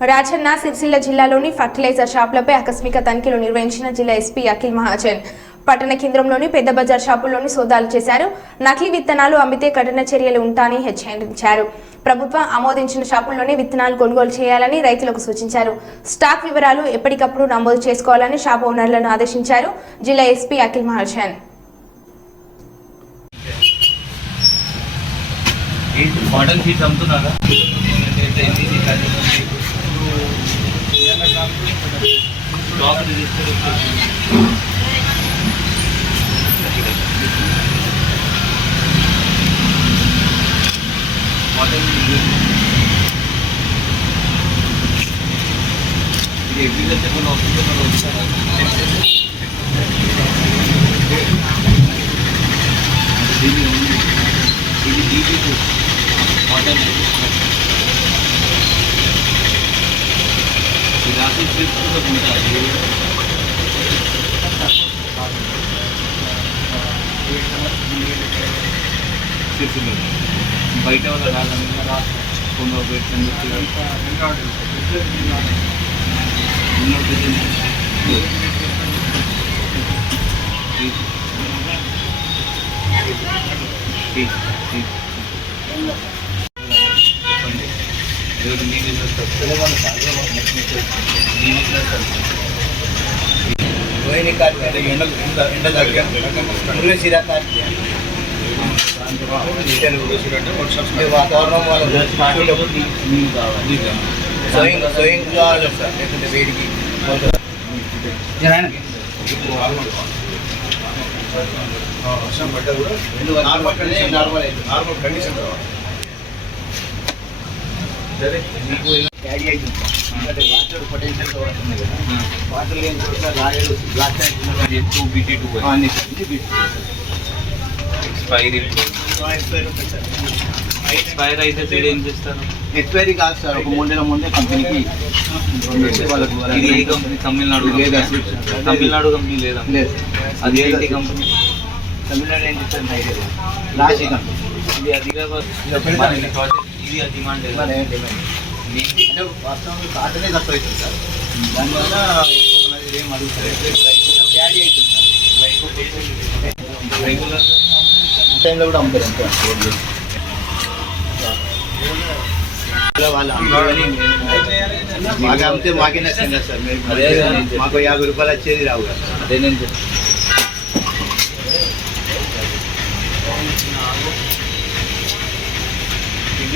రాజన్న సిరిసిల్ల జిల్లాలోని ఫర్టిలైజర్ షాపులపై ఆకస్మిక తనిఖీలు నిర్వహించిన జిల్లా ఎస్పీ అఖిల్ మహాజన్ పట్టణ కేంద్రంలోని పెద్ద బజార్ షాపుల్లోని సోదాలు చేశారు నకిలీ విత్తనాలు అమ్మితే కఠిన చర్యలు ఉంటాయని హెచ్చరించారు ప్రభుత్వం ఆమోదించిన షాపుల్లోనే విత్తనాలు కొనుగోలు చేయాలని రైతులకు సూచించారు స్టాక్ వివరాలు ఎప్పటికప్పుడు నమోదు చేసుకోవాలని షాప్ ఓనర్లను ఆదేశించారు జిల్లా ఎస్పీ అఖిల్ మహాజన్ ఏంటి మోడల్ ఫీజ్ అమ్ముతున్నారా స్టాక్ రిజిస్టర్ మోడల్ ఆఫీసర్ వస్తారా ఇది డీపీ టూ మోడల్ ఇది ఆఫీస్ స్లిప్ కూడా ఉంటుంది బయట వాళ్ళ రాదని కొందరు పెట్టండి దేవుడు మీ कोई नहीं काट ఎండలు సిరా కాట్ వాతావరణం స్వయంగా స్వయంగా కావాలి సార్ లేకుంటే వేడికి వర్షం పడ్డా కూడా నార్మల్ నార్మల్ అయితే నార్మల్ కండిషన్ తర్వాత సరే మీకు క్యారీ అవుతుంది ఎందుకంటే వాటర్ పొటెన్షియల్ ఉంది కదా వాటర్ లేని చోట రాయలు block tank two BT two అన్ని అన్ని బిట్ ఎక్స్పైరీ ఎక్స్పైర్ అయితే మీరు ఏం చేస్తారు ఎక్స్పైరీ కాదు సార్ ఒక మూడు నెలల ముందే కంపెనీకి వాళ్ళకు ఇది ఏ కంపెనీ తమిళనాడు లేదా కంపెనీ? తమిళనాడు కంపెనీ లేదా లేదు అది ఏంటి కంపెనీ తమిళనాడు ఏం చెప్తాను ఐడియా లేదు రాశి కంపెనీ ఇది అదిలాబాద్ ఇది ఒకటి మన డిమాండ్ అంటే వాస్తవంలో కాటనే తక్కువ అవుతుంది సార్ దానివల్ల ఎక్కువ మనది ఏం అడుగుతారు? క్యారీ అవుతుంది సార్. రెగ్యులర్ టైంలో కూడా అమ్ముతారు. మేము- మాకు అమ్మితే మాకే నష్టం కదా సార్. మాకు యాభై రూపాయలు వచ్చేది రావు కదా. అదే నేను చెప్తాను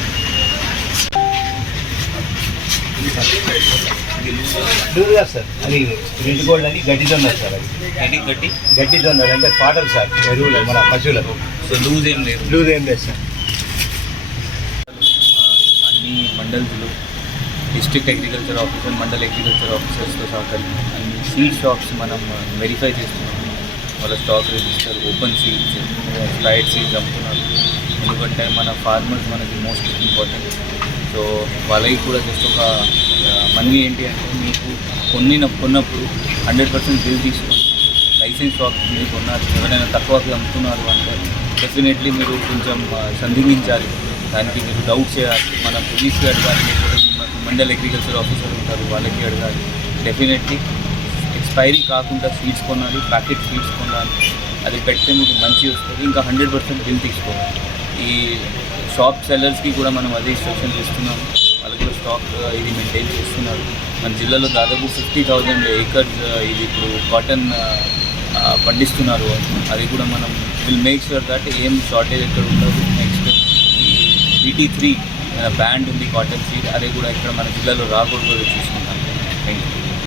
లూజ్గా సార్ అది రెడ్ గోల్డ్ అని గడ్డి దొన్నారు సార్ అది. ఇది గట్టి గడ్డి దొన్నారు అంటే పాటలు సార్ ఎరువులు మన పశువులకు. సో లూజ్ ఏం లేదు. లూజ్ ఏం లేదు సార్. అన్ని మండల్స్లో district agriculture officer mandal agriculture ఆఫీసర్స్తో సహకరి అన్ని సీడ్ షాప్స్ మనం వెరిఫై చేస్తున్నాం. వాళ్ళ స్టాక్ రిజిస్టర్ ఓపెన్ సీడ్స్ స్ప్రైడ్ సీడ్స్ అమ్ముతున్నారు. ఎందుకంటే మన ఫార్మర్స్ మనకి మోస్ట్ ఇంపార్టెంట్. సో వాళ్ళకి కూడా జస్ట్ ఒక మనీ ఏంటి అంటే మీకు కొన్నిన కొన్నప్పుడు హండ్రెడ్ పర్సెంట్ బిల్ తీసుకొని లైసెన్స్ షాప్ మీరు కొన్నారు ఎవరైనా తక్కువకి అమ్ముతున్నారు అంటే డెఫినెట్లీ మీరు కొంచెం ఆ, దానికి మీరు డౌట్ చేయాలి. మన పోలీస్కి అడగాలి మండల్ అగ్రికల్చర్ ఆఫీసర్ ఉంటారు వాళ్ళకి అడగాలి. డెఫినెట్లీ ఎక్స్పైరీ కాకుండా స్వీట్స్ కొనాలి ప్యాకెట్ స్వీట్స్ కొనాలి. అది పెడితే మీకు మంచి వస్తుంది. ఇంకా హండ్రెడ్ పర్సెంట్ బిల్ తీసుకోవాలి. ఈ షాప్ సెల్లర్స్కి కూడా మనం అదే ఇన్స్ట్రక్షన్స్ ఇస్తున్నాం. వాళ్ళు కూడా స్టాక్ ఇది మెయింటైన్ చేస్తున్నారు. మన జిల్లాలో దాదాపు ఫిఫ్టీ థౌజండ్ ఏకర్స్ ఇది ఇప్పుడు కాటన్ పండిస్తున్నారు. అది కూడా మనం విల్ మేక్ షూర్ దట్ ఏం షార్టేజ్ ఎక్కడ ఉండదు. నెక్స్ట్ బీటీ త్రీ బ్యాండ్ ఉంది కాటన్ సీడ్ అది కూడా ఇక్కడ మన జిల్లాలో రాకూడదు చూసుకుంటాం. Thank you